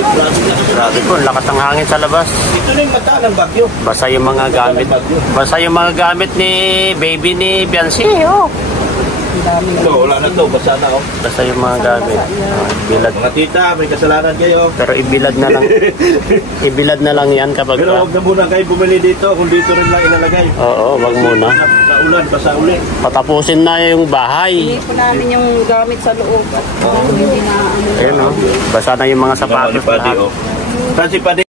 Grabe po, lakas ng hangin sa labas. Ito na yung mata ng bagyo. Basa yung mga gamit. Basa yung mga gamit ni baby ni Biancy, oh. Ito, wala na to, basa na oh. Basa yung mga gamit. Ibilad. Mga tita, may kasalanan kayo. Pero ibilad na lang. Ibilad na lang yan kapag... Pero huwag na muna kayo bumili dito kung dito rin lang ilalagay. Oo, wag muna. Sa ulan, basa ulit. Patapusin na yung bahay. Hindi po namin yung gamit sa loob. Hindi na... Ayun, oh. Basa na yung mga sapatos. Saan si Padi?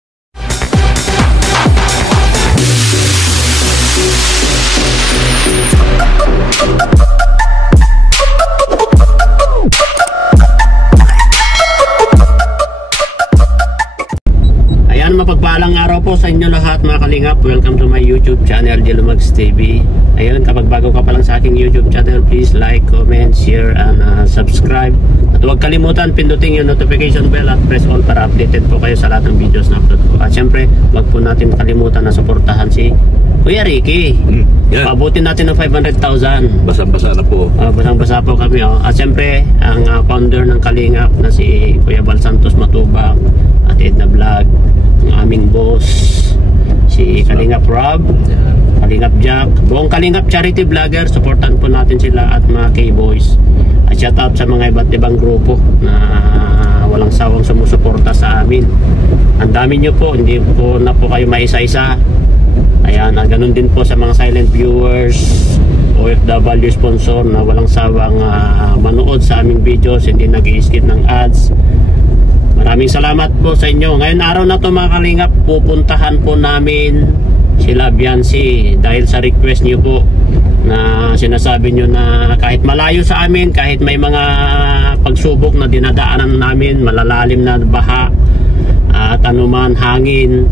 Mapagpalang araw po sa inyo lahat mga kalingap. Welcome to my YouTube channel, Jelumags TV. Ayun, kapag bago ka pa lang sa aking YouTube channel, please like, comment, share, and subscribe. At huwag kalimutan pindutin yung notification bell at press all para updated po kayo sa lahat ng videos na upload ko. At syempre, huwag po natin kalimutan na suportahan si Kuya Ricky. Pabutin natin ng 500,000. Basang-basa na po. Basang-basa po kami. Oh. At syempre, ang founder ng Kalingap na si Kuya Bal Santos Matubang at Edna Vlog, ang aming boss si Kalingap Rob, Kalingap Jack, buong Kalingap charity vlogger, supportan po natin sila at mga K-boys. At shout out sa mga iba't ibang grupo na walang sawang sumusuporta sa amin. Ang dami nyo po, hindi po na po kayo maisa-isa. Ayan, ganun din po sa mga silent viewers, OFW sponsor na walang sawang manood sa aming videos, hindi nag-i-skip ng ads. Maraming salamat po sa inyo. Ngayon araw na to mga kalingap, pupuntahan po namin sila Biancy dahil sa request niyo po na sinasabi niyo na kahit malayo sa amin, kahit may mga pagsubok na dinadaanan namin, malalalim na baha at anuman hangin,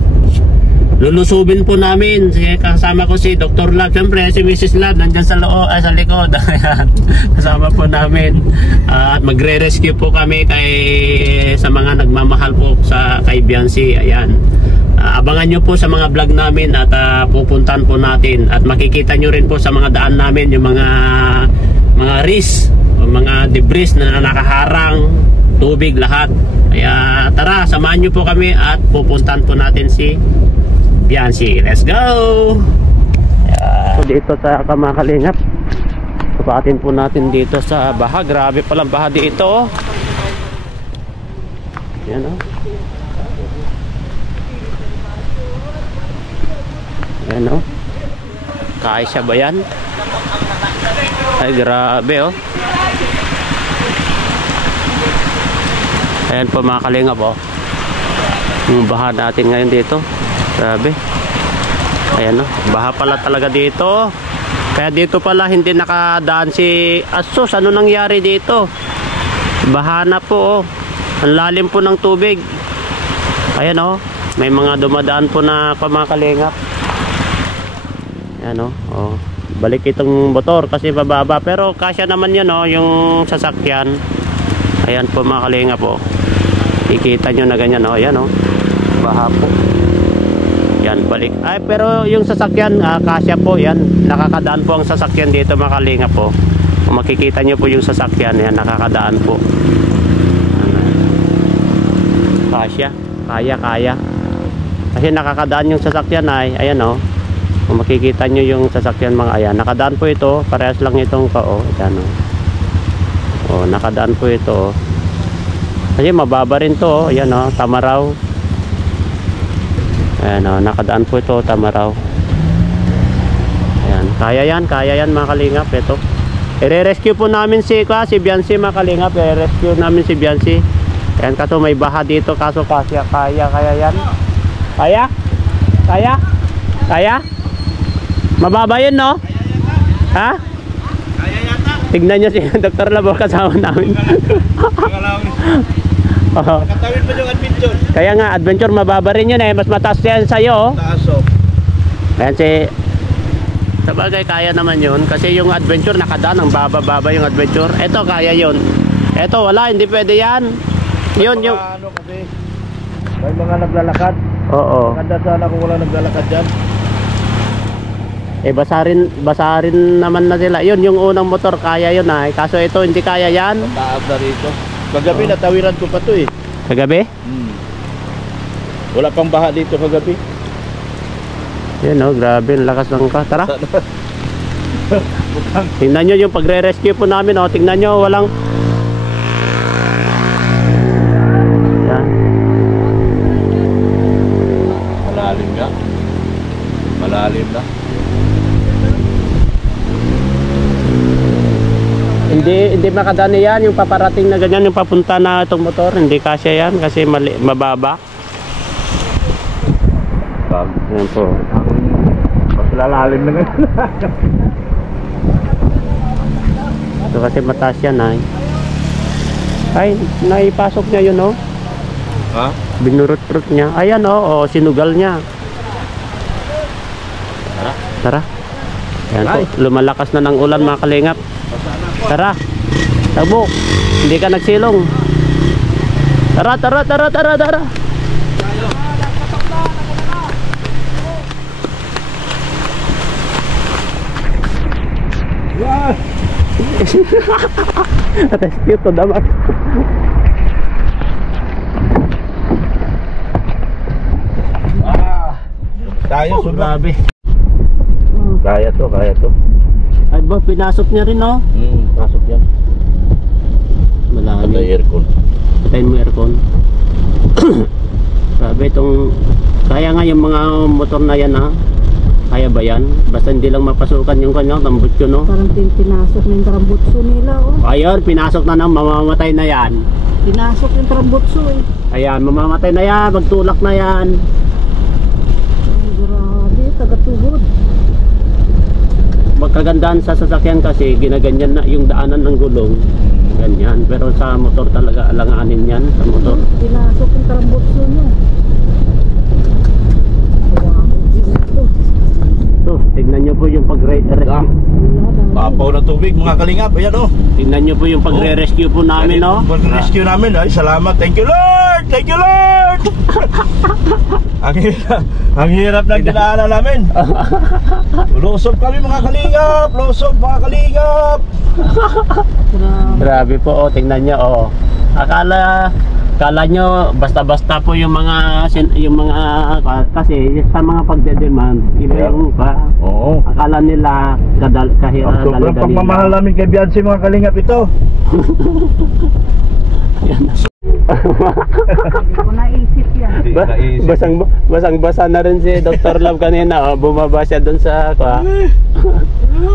lulusubin po namin. Kasama ko si Dr. Lab, siyempre si Mrs. Lab nandyan sa loob, sa likod. Kasama po namin at magre-rescue po kami sa mga nagmamahal po sa kay Biancy. Ayan, abangan nyo po sa mga vlog namin at pupuntahan po natin at makikita nyo rin po sa mga daan namin yung mga risk, mga debris na nakaharang, tubig, lahat. Kaya tara, samahan nyo po kami at pupuntahan po natin si Biancy. Let's go! So dito sa Kalingap, sukatin po natin dito sa baha. Grabe palang baha dito. Yan o. Yan o. Kaya ba yan? Ay grabe o. Ayan po mga Kalingap o. Yung baha natin ngayon dito. Grabe. Ayan o. Baha pala talaga dito. Kaya dito pala hindi nakadaan si Asus. Ano nangyari dito? Baha na po o. Ang lalim po ng tubig. Ayan o. May mga dumadaan po na mga Kalingap. Ayan o. Balik itong motor kasi bababa. Pero kasya naman yan o. Yung sasakyan. Ayan po mga Kalingap o. Ikita nyo na ganyan o. Ayan o. Baha po. Yan, balik. Ay, pero yung sasakyan, kasya po, yan. Nakakadaan po ang sasakyan dito, mga Kalingap po. Kung makikita nyo po yung sasakyan, yan, nakakadaan po. Kasya. Kaya. Kasi nakakadaan yung sasakyan ay, ayan o. Kung makikita nyo yung sasakyan, mga ayan. Nakadaan po ito, parehas lang itong ayan o. Nakadaan po ito o. Kasi mababa rin to, ayan o, Tamaraw. Ayan o, nakadaan po ito, Tamaraw. Ayan, kaya yan mga Kalingap. Ito, i-rescue po namin si Biancy mga Kalingap. I-rescue namin si Biancy. Ayan, kaso may baha dito, kaso kaya yan. Kaya? Mababa yun, no? Ha? Kaya yata. Tignan nyo si Dr. Labo, kasama namin. Nakatawid pa yung adventure. Kaya nga, adventure mababa rin yun eh. Mas mataas yan sa'yo. Taas o. Ayan sabagay kaya naman yun. Kasi yung adventure nakadaan, ang baba-baba yung adventure. Ito kaya yun. Ito wala, hindi pwede yan. Yun yung... Ano kasi, may mga naglalakad. Oo. Maganda sana kung wala naglalakad dyan. Eh basarin naman na sila. Yun yung unang motor, kaya yun ay. Kaso ito hindi kaya yan. Taas na rito. Kagabi natawiran ko pa to eh. Kagabi? Wala pang baha dito kagabi. Yan oh, grabe, ang lakas ng ka. Tara. Tingnan nyo yung pagre-rescue po namin oh. Tingnan nyo, walang... Yan. Malalim nga. Malalim na. Hindi makadani yan, yung paparating na ganyan, yung papunta na itong motor, hindi kasya yan kasi mababa. Yan po. Mas lalalim na nga. Ito kasi mataas yan ay. Ay, naipasok niya yun oh. Ha? Binurot-rot niya. Ayan oh, sinugal niya. Tara. Yan po, lumalakas na ng ulan mga kalingap. Tara. Tabo. Hindi ka nagsilong. Tara. Rescue to dapat. Kaya Oh, grabe. Kaya to. Ay ba, pinasok niya rin oh. Pasok yan. Malalim. Patay aircon. Patayin mo aircon. Grabe itong... Kaya nga yung mga motor na yan ha. Kaya ba yan? Basta hindi lang mapasukan yung kanyang tambutso no. Parang pinasok na yung trambutso nila, oh. Ayun, pinasok na nang mamamatay na yan. Pinasok yung trambutso, eh. Ayan, mamamatay na yan, magtulak na yan. Ay, grabe, taga-tugod. Magkagandahan sa sasakyan kasi ginaganyan na yung daanan ng gulong. Ganyan, pero sa motor talaga alanganin yan, sa motor. Pinasok yung trambutso niya. So, tignan nyo po yung pag-rescue. Papaw na tubig mga kalingap. Ayan o. Tignan nyo po yung pagre-rescue po namin no. Pag-rescue namin. Ay, salamat. Thank you Lord. Thank you Lord. Ang hirap ng dinaanan namin. Lusob kami mga kalingap. Lusob mga kalingap. Grabe po, oh, tingnan nyo, oh. Akala nyo basta-basta po yung mga kasi sa mga pagde-demand, iba yung pa. Oo. Akala nila kahira Sobrang pagmamahal namin kay Beyonce mga kalingap ito. Hindi ko naisip yan. Basang-basa na rin si Dr. Love kanina, oh. Bumaba siya doon sa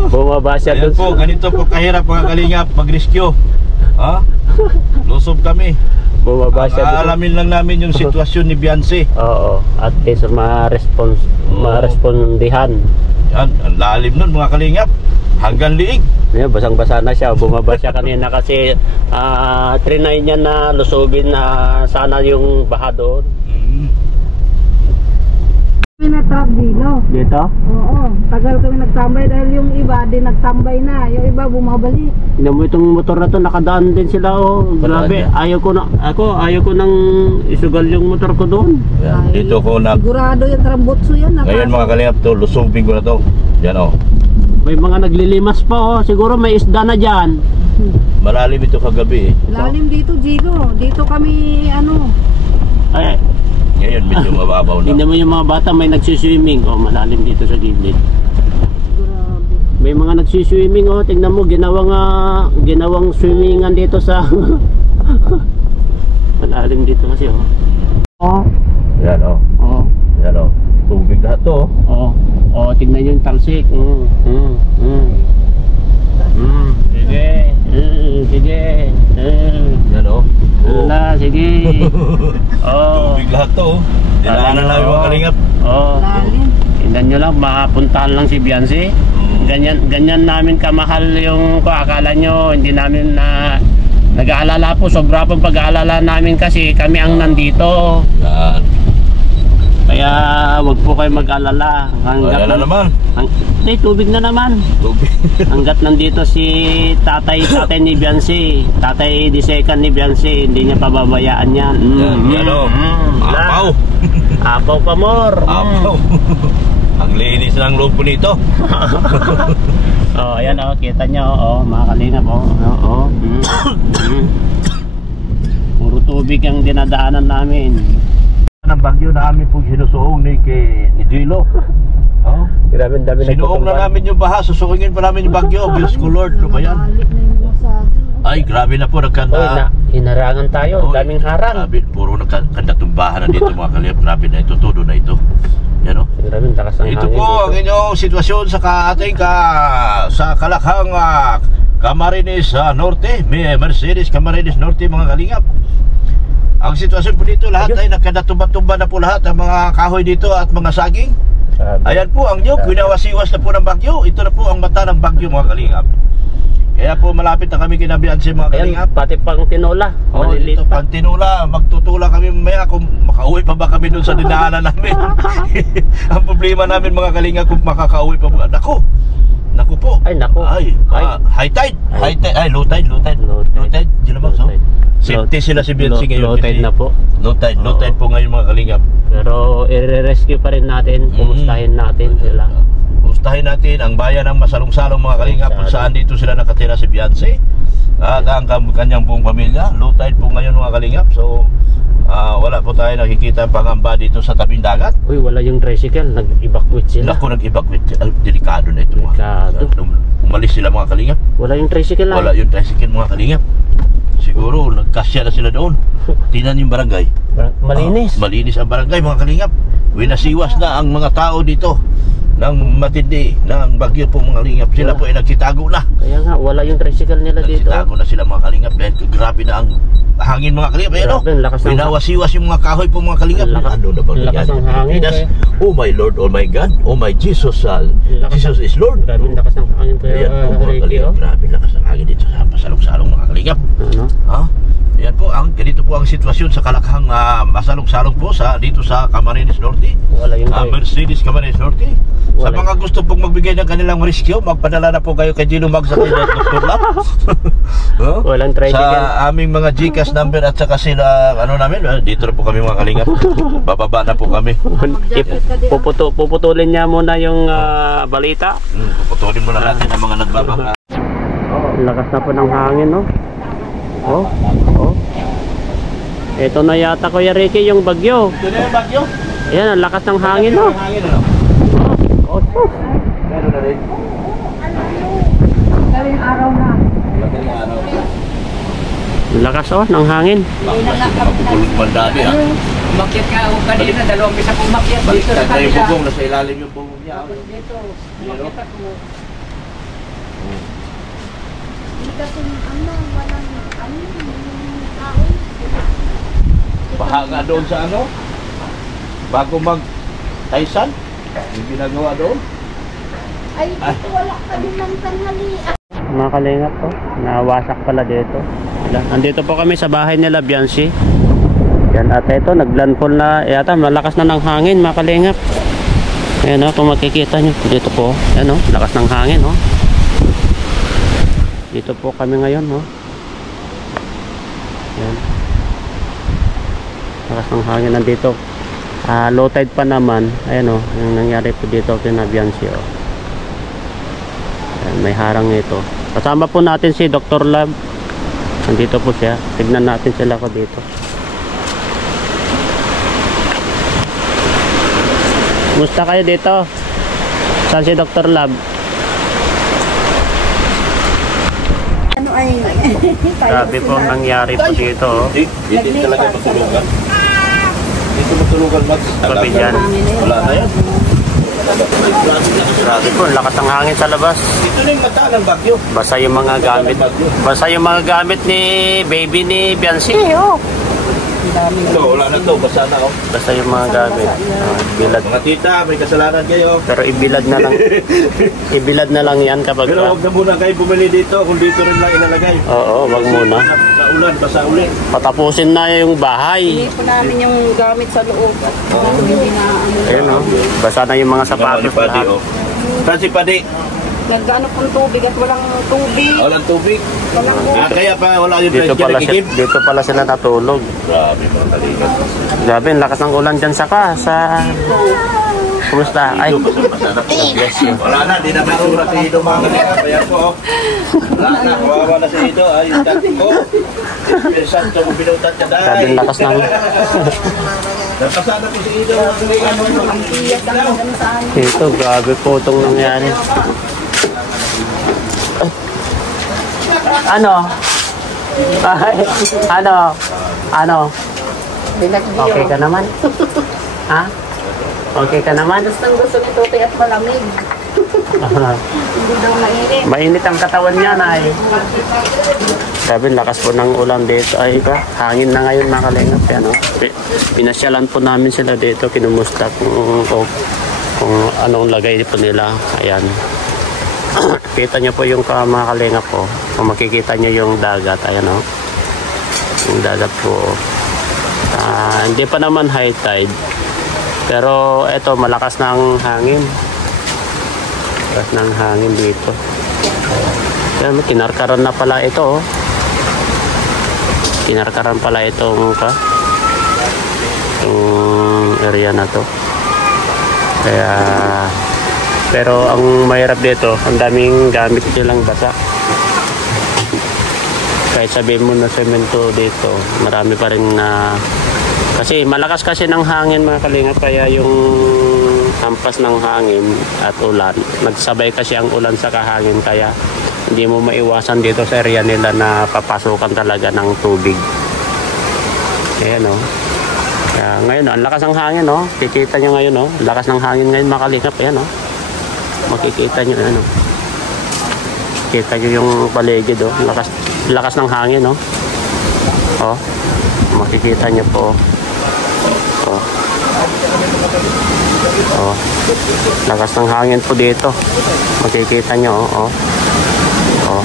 bumaba siya Ayan doon po, ganito po kahirap mga kalingap mag-rescue. Ha? Lusob kami. Bumaba siya doon. Aalamin lang namin yung sitwasyon ni Beyonce. Oo, at least ma-respondihan. Yan, ang lalim nun mga kalingap. Hanggang liig. Yeah, basang-basa na siya. Bumaba siya kanina kasi trinay niya na lusobin na sana yung baha doon. Kami na-trap Dito? Oo, tagal kami nagtambay dahil yung iba din nagtambay na. Yung iba bumabalik. Tingnan mo itong motor na to, nakadaan din sila oh. Grabe, ayaw ko nang isugal yung motor ko doon. Yan, dito ko na. Sigurado yung trambutso yan. Ngayon mga kalingap to, lusobin ko na to. Yan o. May mga naglilimas pa oh. Siguro may isda na dyan. Malalim ito kagabi eh. Lalim dito, Gino. Dito kami, Ay, Ngayon medyo mababaw na. tingnan mo yung mga bata may nagsiswimming. Oh, malalim dito sa gilid. Grabe. May mga nagsiswimming oh. Tingnan mo, ginawang swimmingan dito sa malalim dito kasi oh. Oh. Yan o. Oh. Yan o. Tubig lahat to. Oh. Oh, tingnan nyo yung talsik. Sige. Sige. Yan o. Wala, sige. Oh. Tubig lahat to. Dinaanan namin mga kalingap. Oh. Lalim. Tingnan nyo lang, makapuntahan lang si Beyonce. Ganyan namin kamahal yung akala nyo, hindi namin na nag-aalala po, sobra pong pag-aalala namin kasi kami ang nandito. Yan. Kaya wag po kayo mag-alala. Wala na naman. Tubig na naman. Tubig. Hanggat nandito si tatay ni Beyonce, tatay di second ni Beyonce, hindi niya pababayaan yan. Yan o. Apaw. Apaw pa more. Apaw. Ang linis ng loob ko nito. Oh, ayan oh, kita nyo oh, mga kalingap oh. Puro tubig ang dinadaanan namin. bagyo na amin pong sinusuong ni Gilo. Oh. Grabe, ang dami Sinuong na namin yung baha, susuungin pa namin yung bagyo. Diyos ko Lord, ano ba yan? Balik na yung saging. Ay, grabe na po, nagkanda. Hinarangan tayo, daming harang. Grabe, puro nagkanda tumbahan na dito mga kalingap. Grabe na ito, todo na ito. Yan o. Grabe, ang lakas ng hangin Ito po ang inyong sitwasyon sa ating sa Kalakhang Camarines Norte, Mercedes Camarines Norte mga kalingap. Ang sitwasyon po dito, lahat ay nagkadatumba-tumba na po lahat ang mga kahoy dito at mga saging. Ayan po ang niyog, winawasiwas na po ng bagyo. Ito na po ang mata ng bagyo mga kalingap. Kaya po malapit na kami kinabihan sa mga kalingap. Ayan, pati pang tinola. Ito pang tinula, magtutula kami mamaya kung makauwi pa ba kami dun sa dinaanan namin. Ang problema namin mga kalingap kung makakauwi pa ba. Naku po. Ay, naku. High tide. Low tide. Diyan naman so. Safety sila si Biancy ngayon. Low tide na po. Low tide po ngayon mga kalingap. Pero i-rescue pa rin natin. Kumustahin natin sila. Kumustahin natin ang bayan ng masalong-salong mga kalingap kung saan dito sila nakatira si Biancy at ang kanyang buong pamilya. Low tide po ngayon mga kalingap. So wala po tayo nakikita pangamba dito sa tabing dagat. Uy, wala yung tricycle. Nag-evacuate sila. Naku, nag-evacuate. Delikado na ito. Delikado. Umalis sila mga kalingap. Wala yung tricycle lang. Wala yung tricycle mga kalingap. Siguro nagkasya na sila doon. Tingnan yung barangay. Malinis. Malinis ang barangay mga kalingap. Winasiwas na ang mga tao dito ng matindi ng bagyo po mga kalingap. Sila po ay nagsitago na. Kaya nga, wala yung tricycle nila dito. Nagsitago na sila mga kalingap dahil grabe na ang hangin mga kalingap. Ayan o, winawasiwas yung mga kahoy po mga kalingap. Ano na bang lakas ng hangin? Oh my Lord, oh my God, oh my Jesus. Jesus is Lord. Grabe ang lakas ng hangin po. Ayan po mga kalingap. Grabe lakas ng hangin dito sa pasalong-salong mga kalingap. Ano? Ayan po, ganito po ang sitwasyon sa Kalakhang masalong-salong po dito sa Camarines Norte. Wala yung Mercedes Camarines Norte. Sa mga gusto pong magbigay ng kanilang rescue, magpadala na po kayo kay Gino Mag sa kanya Dr. Lab. Walang tricycle. Sa aming mga GCash number at saka sila, namin, dito na po kami mga kalingap. Bababa na po kami. Puputulin niya muna yung balita. Puputulin muna natin ang mga nagbabaka. Lakas na po ng hangin, no? Oh. Ito na yata Kuya Ricky yung bagyo. Ito na yung bagyo. Ayan, ang lakas ng hangin, no? Meron na rin. Galing araw na. Lakas ng hangin. Mapupulog mandali ha. Umakyat ka ako kanina, dalawang bisa pumakyat dito sa Baliktad na yung kanila. bubong, nasa ilalim yung bubong niya. Dito, umakyat ako. Hindi kasi walang tao. Baha nga doon sa bago mag-Taisan, yung ginagawa doon. Ay, dito wala ka din ng tanghali. Mga kalingap po, nawasak pala dito. Andito po kami sa bahay nila Biancy. Yan, at ito naglandfall na yata, malakas na ng hangin mga kalingap. Ayan kung makikita nyo dito po, ayan lakas ng hangin dito po kami ngayon Ayan, lakas ng hangin nandito. Low tide pa naman. Ayan yung nangyari po dito kina Biancy Ayan, may harang ito. Kasama po natin si Dr. Lab. Nandito po siya. Tignan natin sila ko dito. Kumusta kayo dito? Saan si Dr. Lab? Ano ay? Grabe po ang nangyari po dito. Hindi talaga matulugan. Dito matulugan, Max. Sabi dyan. Wala na yan. Grabe po, lakas ng hangin sa labas. Dito na yung mata ng bagyo. Basa yung mga gamit. Basa yung mga gamit ni baby ni Biancy. Wala na to, basa na Basta yung mga gamit. Bilad. Mga tita, may kasalanan kayo. Pero ibilad na lang. Ibilad na lang yan kapag... Pero huwag na muna kayo bumili dito kung dito rin lang ilalagay. Oo, wag muna. Sa ulan, basa ulit. Patapusin na yung bahay. Hindi po namin yung gamit sa loob. Hindi na Ayun basa na yung mga sapatos lahat. Saan si Padi? nag-ano pong tubig at walang tubig. Walang tubig? Walang tubig. Kaya pa wala yung Dito friend pala, dyan nagigib? dito pala sila natulog. Grabe mga kaligat. Grabe, ang lakas ng ulan dyan sa... Kumusta? Ay, bless you. Wala na, di na masura si Ido mga kaligat. Ayan po. Wala na, kawawa na si Ido. Ay, yung dati ko. Espiritu Santo, binutan ka dahil. Grabe, ang lakas ng... Napasada ko si Ido. Ito, grabe po itong nangyari. Ano? Ay, ano? Okay ka naman? Ha? Okay ka naman? Gusto ni Totoy at malamig. Hindi daw mainit. Mainit ang katawan niya, Nay. Sabi, lakas po ng ulan dito. Ay, hangin na ngayon, mga kalingap. Yan, no? Pinasyalan po namin sila dito. Kinumusta kung anong lagay po nila. Ayan. Kita nyo po yung mga kalingap po. Kung makikita nyo yung dagat. Ayan, no? Yung dagat po. Hindi pa naman high tide. Pero eto, malakas ng hangin. Malakas ng hangin dito. Ayan, kinarkaran na pala ito. Oh. Kinarkaran pala itong area na to. Kaya pero ang mahirap dito, ang daming gamit nilang basa. Kahit sabihin mo na semento dito, marami pa rin na kasi malakas kasi ng hangin, mga kalingap, kaya yung hampas ng hangin at ulan, nagsabay kasi ang ulan sa kahangin, kaya hindi mo maiwasan dito sa area nila na papasukan talaga ng tubig. Ayan, no? Kaya ngayon, ang lakas ng hangin, no? Kikita nyo ngayon, no? Lakas ng hangin ngayon, mga kalingap. Ayan, no? Makikita nyo, ano? Kita nyo yung paligid, oh. Lakas ng hangin, no? Oh, makikita nyo po. Oh. Oh. Lakas ng hangin po dito. Makikita nyo, oh. Oh.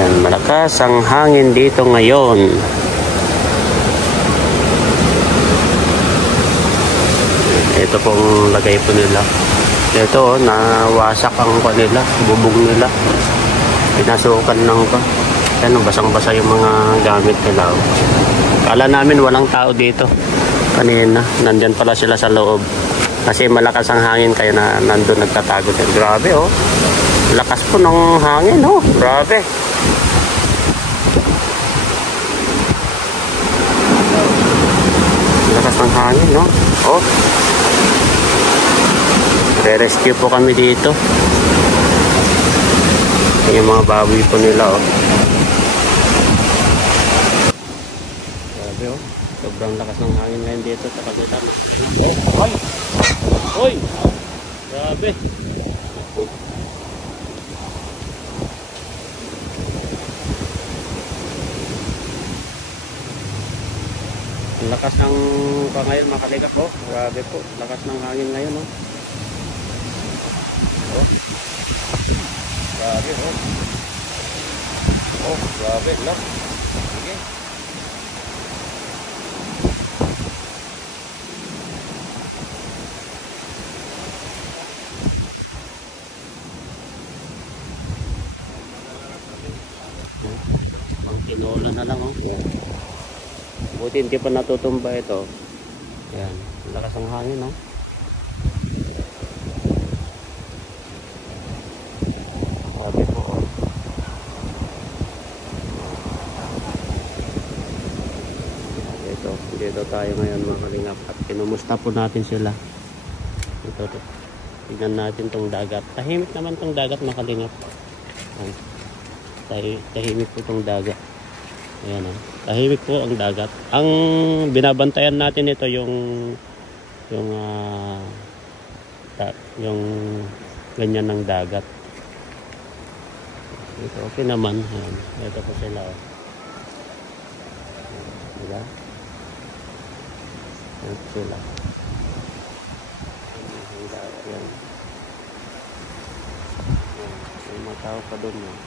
Yan, malakas ang hangin dito ngayon. Ito pong lagay po nila. Ito, nawasak ang kanila, bubog nila. Pinasukan ng Yan, basang-basa yung mga gamit nila. Kala namin walang tao dito. Kanina, nandyan pala sila sa loob. Kasi malakas ang hangin, kaya nandun nagtatago sila. Grabe, oh. Lakas po ng hangin, oh. Grabe. Lakas ng hangin, no? Oh. Re-rescue po kami dito. Yung mga baboy po nila, oh. Grabe, oh. Sobrang lakas ng hangin ngayon dito sa kagitan. Oh, ay! Oy! Grabe! Ang lakas ng pangayon, makaligap, oh. Grabe po. Lakas ng hangin ngayon, oh. Oh. Grabe, oh. Oh, grabe, lang. Sige. Ang tinola na lang, oh. Buti hindi pa natutumba ito. Yan, lakas ng hangin, oh. Grabe po, oh. Dito tayo ngayon, mga kalingap, at kinumusta po natin sila. Ito, tignan natin tong dagat. Tahimik naman tong dagat, mga kalingap. Tahimik po tong dagat. Ayan, oh. Tahimik po ang dagat. Ang binabantayan natin ito yung ganyan ng dagat. Ito okay naman. Ayan. Ito po sila, oh. Diba? Ito sila. Ayan. May mga tao pa doon, oh.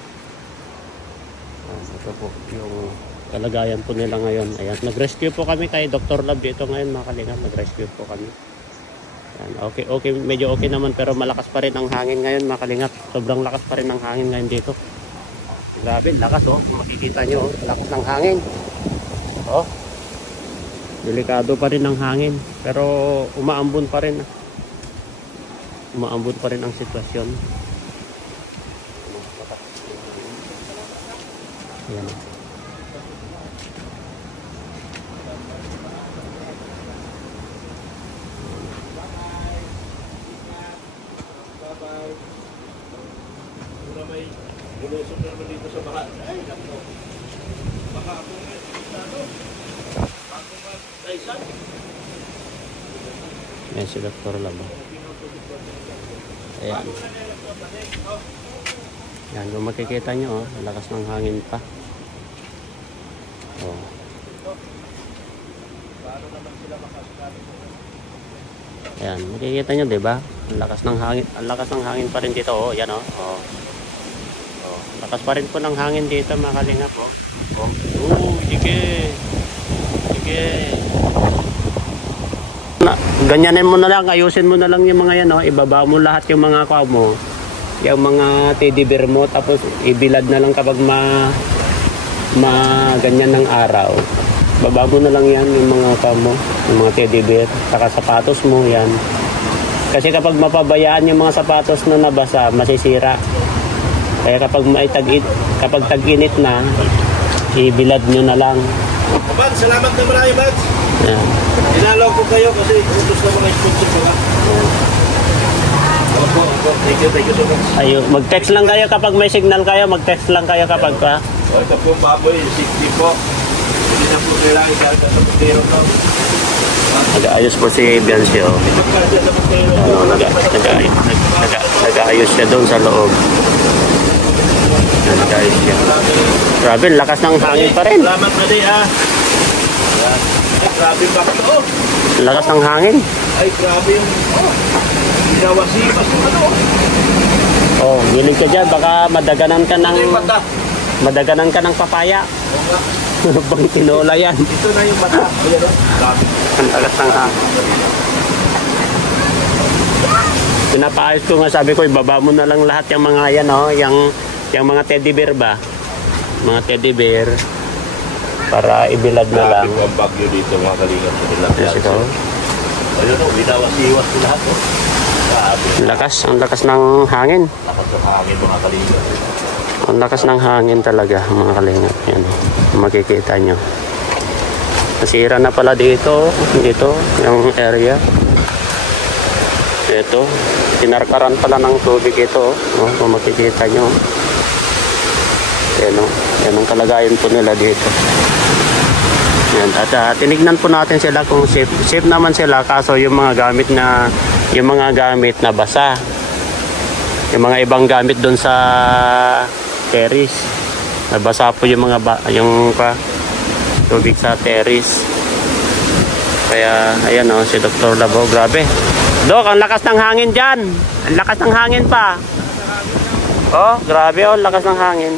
Ito po yung kalagayan po nila ngayon. Ayan, nag-rescue po kami kay Dr. Love dito ngayon, mga kalingap. Nag-rescue po kami. Ayan, okay, medyo okay naman, pero malakas pa rin ang hangin ngayon, mga kalingap. Sobrang lakas pa rin ang hangin ngayon dito. Grabe, lakas, oh. Makikita nyo, oh. Lakas ng hangin. Oh. Delikado pa rin ang hangin, pero umaambon pa rin. Umaambon pa rin ang sitwasyon. Ayan. May bulusok na naman dito sa baha. Ay, nako. Baka ako nga, ako mag-taisan. Ayan si Dr. Labo. Ayan. Ayan, kung makikita nyo, ang lakas ng hangin pa. Oh. Ayan, makikita nyo, diba? Ang lakas ng hangin pa rin dito. Oh, yan oh. Oh. Oh, lakas pa rin po ng hangin dito, mga kalingap. Oh. Oh, sige. Sige. Ganyanin mo na lang, ayusin mo na lang yung mga yan, oh. Ibaba mo lahat yung mga kaw mo. Yung mga teddy bear mo, tapos ibilad na lang kapag ganyan ng araw. Baba mo na lang yan yung mga kaw mo, yung mga teddy bear, saka sapatos mo, yan. Kasi kapag mapabayaan yung mga sapatos na nabasa, masisira. Kaya kapag tag-init na, ibilad nyo na lang. Bad, salamat na marami, Bad. Yan. Inalaw ko kayo kasi utos na mga sponsor ko nga. Opo. Thank you so much. Ayo, mag-text lang kayo kapag may signal kayo, mag-text lang kayo kapag pa. Ito po baboy, 60 po. Hindi na po kailangan ikarga sa putero to. Nag-aayos po si Biancio. Ano, nag-aayos siya doon sa loob. Nag-aayos siya. Grabe, lakas ng hangin pa rin. Salamat na di ha. Grabe ba ito? Lakas ng hangin. Ay, grabe yung ginawasipas yung ano. Oh, gilig ka dyan. Baka madaganan ka ng papaya. Bang tinola yan. Ito na yung mata. Ayan o. Grabe. Ang lakas ng hangin. Pinapaayos ko nga, sabi ko, ibaba mo na lang lahat yung mga yan, oh. Yung mga teddy bear ba? Mga teddy bear. Para ibilad na lang. Grabe ang bagyo dito mga kalingap sa Bilang. Yes, ito. Ayun o, binawas-iwas ko lahat o. Grabe. Ang lakas ng hangin. Lakas ng hangin mga kalingap. Ang lakas ng hangin talaga, mga kalingap. Yan, makikita nyo. Nasira na pala dito, yung area. Ito, kinarkaran pala ng tubig ito, no? Kung makikita nyo. Yan ang kalagayan po nila dito. Yan, at tinignan po natin sila kung safe naman sila, kaso yung mga gamit na basa. Yung mga ibang gamit doon sa terrace. Nabasa po yung tubig sa terrace. Kaya ayan o, si Dr. Labo, grabe. Dok, ang lakas ng hangin dyan. Ang lakas ng hangin pa. Oh, grabe oh, lakas ng hangin.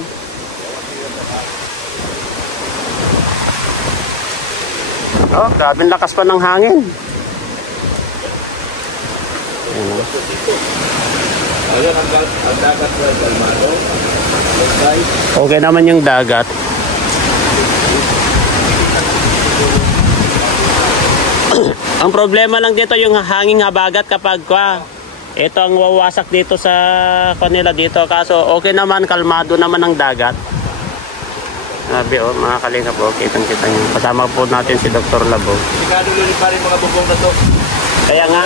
Oh, grabe ang lakas pa ng hangin. Ayan o. Ayun, ang dagat na kalmado. Okay naman yung dagat. Ang problema lang dito yung hanging habagat kapag ito ang wawasak dito sa kanila dito, kaso okay naman, kalmado naman ang dagat. Sabi oh, mga kalingap po, kitang-kita nyo. Kasama po natin si Dr. Labo. Sigado rin pa rin mga bubong na to. Kaya nga,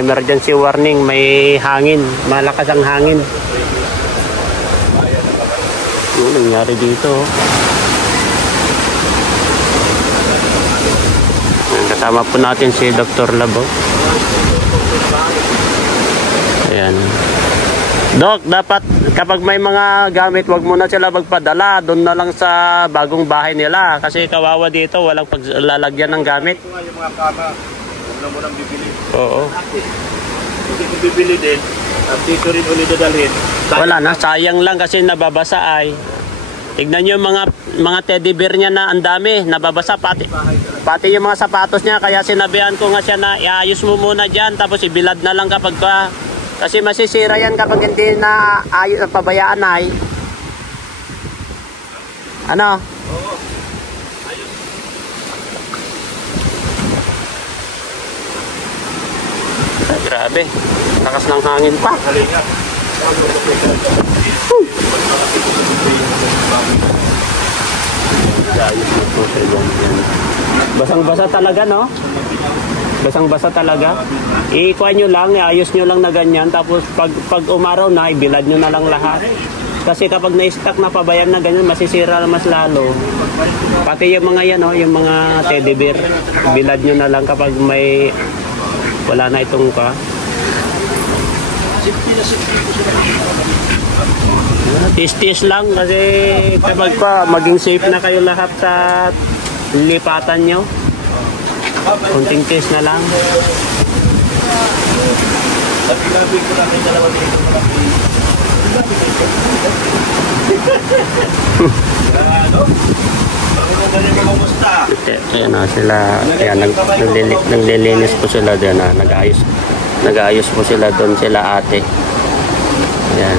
emergency warning, may hangin, malakas ang hangin. Ano nangyari dito? Kasama po natin si Dr. Labo. Ayan. Dok, dapat kapag may mga gamit, wag mo na sila magpadala. Doon na lang sa bagong bahay nila. Kasi kawawa dito, walang paglalagyan ng gamit. Ito nga yung mga kama. Huwag na mo nang bibili. Oo. Hindi ko bibili din. At dito rin ulit dadalhin. Wala na, sayang lang kasi nababasa ay. Tignan nyo mga teddy bear niya na ang dami, nababasa pati yung mga sapatos niya. Kaya sinabihan ko nga siya na iayos mo muna dyan, tapos ibilad na lang kapag kasi masisira yan kapag hindi na ayos, pabayaan ay. Ano? Oo. Ayos. Grabe, lakas ng hangin pa. Kalingap. Basang-basa talaga, no? Basang-basa talaga. Ikuha nyo lang, iayos nyo lang na ganyan. Tapos pag umaraw na, ibilad nyo na lang lahat. Kasi kapag na-stack na pabayaan na ganyan, masisira mas lalo. Pati yung mga yan, yung mga teddy bear, bilad nyo na lang kapag may wala na itong ka. Tis-tis lang kasi kapag pa maging safe na kayo lahat sa lipatan nyo. Kunting tis na lang. Ayan na sila. Ayan, naglilinis po sila doon. Nag-ayos po sila doon sila ate. Ayan.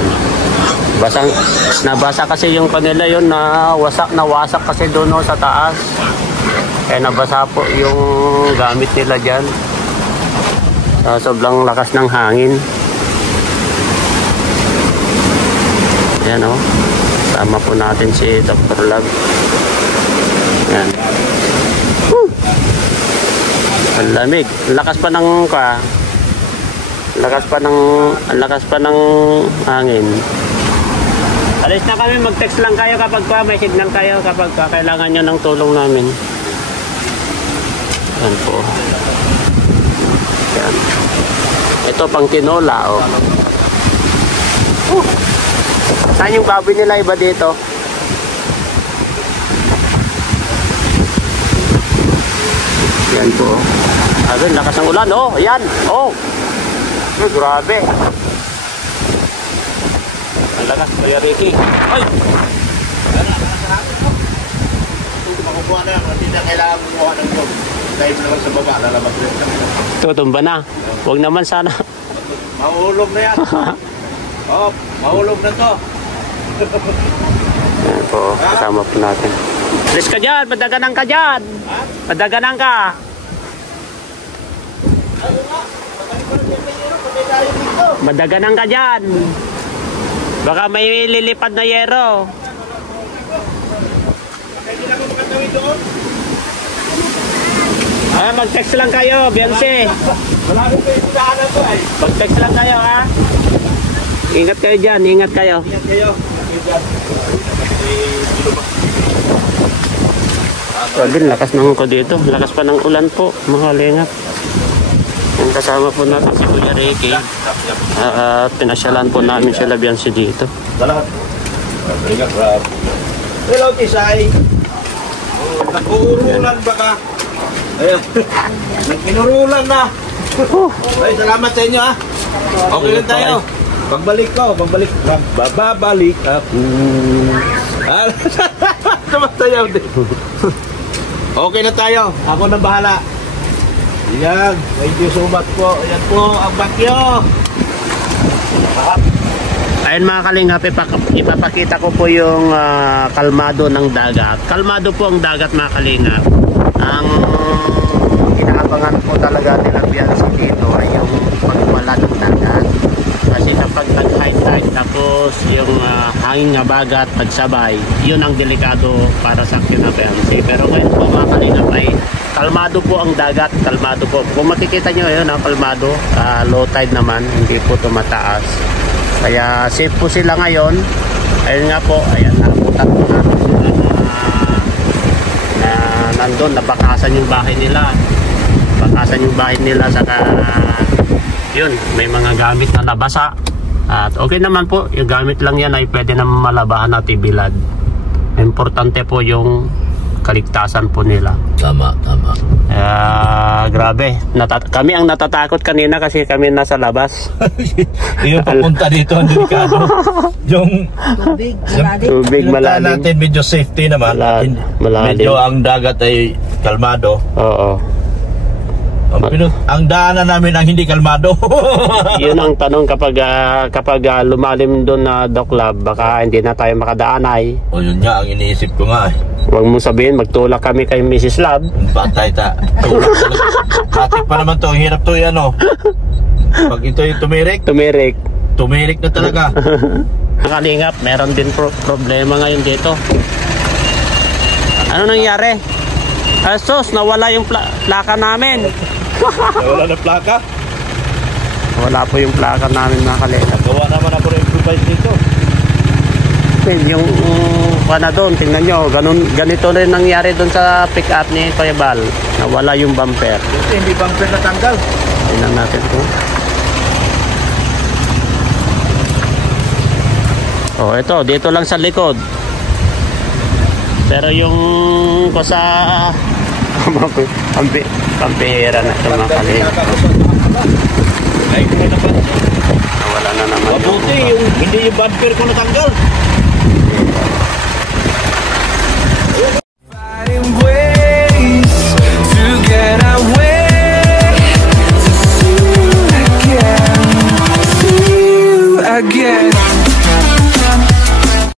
Nabasa kasi yung kanila yun na wasak kasi doon sa taas. Kaya nabasa po yung gamit nila dyan. Sobrang lakas ng hangin. Ayan o. Tama po natin si Dr. Lab. Ayan. Ang lamig. Lakas pa ng lakas pa ng hangin. Alis na kami, mag-text lang kayo kapag may signal kayo kapag kailangan nyo ng tulong namin. Ayan po. Ayan. Ito pang tinola, oh. Saan yung baboy nila iba dito? Ayan po. Ayun, lakas ng ulan, oh. Ayan, oh. Ay, grabe. Ang lakas, Kuya Ricky. Ay! Makukuha na yan, hindi na kailangan kumuha ng job. Dive na lang sa baba, lalabas rin kami. Tutumba na. Huwag naman sana. Mahulog na yan. Oh, mahulog na to. Ayan po, kasama po natin. Alis ka dyan, madaganan ka dyan. Madaganan ka. Madaganan ka dyan. Baka may lilipad na yero. Mag-text lang kayo, Beyonce. Mag-text lang kayo, ha? Ingat kayo dyan, ingat kayo. Grabe, lakas ng ko dito. Lakas pa ng ulan po, mga lingap. Yung kasama po natin si Kuya Ricky. Pinasyalan po namin sila Beyonce dito. Hello, Tisay. Nag-uurulan ba ka? Ayun. Nag-inurulan na. Ay, salamat sa inyo, ha? Okay lang tayo. Pagbalik babalik ako. Tumatayaw din. Okay na tayo. Ako na bahala. Yan. Thank you so much po. Ayan po ang bagyo. Ayun mga kalingap, ipapakita ko po yung kalmado ng dagat. Kalmado po ang dagat mga kalingap. Ang inaabangan po talaga nilang Beyonce dito ay yung pagwala ng dagat. Kasi kapag nag-high-tide tapos yung hangin nga bagat pagsabay, yun ang delikado para sa akin na Beyonce. Pero ngayon po mga kalingap ay kalmado po ang dagat, kalmado po. Kung makikita nyo yun, kalmado, low tide naman, hindi po tumataas. Kaya safe po sila ngayon. Ayun nga po, ayan, naraputan po namin sila na nandun, nabakasan yung bahay nila. Bakasan yung bahay nila, saka yun, may mga gamit na nabasa. At okay naman po, yung gamit lang yan ay pwede na malabahan at ibilad. Importante po yung kaligtasan po nila. Tama. Grabe. Kami ang natatakot kanina kasi kami nasa labas. Yung papunta dito ang delikado. Yung tubig malalim. Natin medyo safety naman. Malalim. Medyo ang dagat ay kalmado. Oo. Ang daanan namin ang hindi kalmado. Yun ang tanong kapag lumalim doon na Doc Lab, baka hindi na tayo makadaanay. O yun nga ang iniisip ko nga. Huwag mo sabihin magtulak kami kay Mrs. Lab. Batay ta. Hatik pa naman to, ang hirap to yan, oh. Pag ito yung tumirik. tumirik na talaga. Kalingap, meron din problema ngayon dito. Ano nangyari? Asos, nawala yung plaka namin. Wala na plaka. Wala po yung plaka namin, mga kalingap. Gawa naman ako ng improvise dito. Yung pana doon, tingnan nyo, ganito rin nangyari doon sa pick-up ni Kuya Bal. Nawala yung bumper. Hindi bumper natanggal. Tingnan natin ito. Oh, ito, dito lang sa likod. Pero yung kosa pampihira na ito, mga kalingap. Ay, kung napansin. Nawala na naman. Mabuti yung hindi yung bumper ko natanggal. Finding ways to get away, to see you again, see you again.